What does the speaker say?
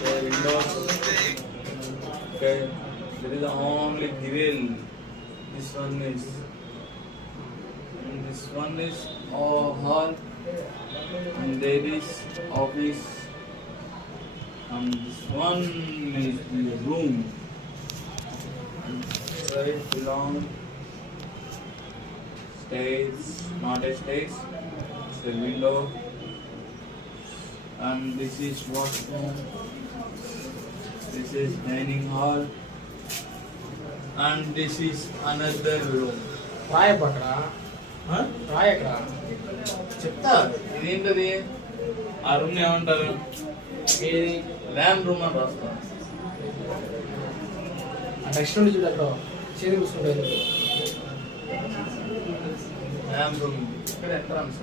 The windows. Okay. There is only Divel. This one is. And this one is hall. And there is office. And this one is the room. And side belong stairs, not a stairs. It's a window. And this is washroom. This is dining hall. And this is another room. Rayapu అక్కడ రాయ అక్కడ చెప్తా ఇదేంటది ఆ room ఏమంటారు ఏది ల్యామ్ room అని రాస్తా ఆ నెక్స్ట్ నుండి చూడు అక్కడ చేతి కూర్చుంటారు ల్యామ్ రూమ్ ఇక్కడ ఎంట్రన్స్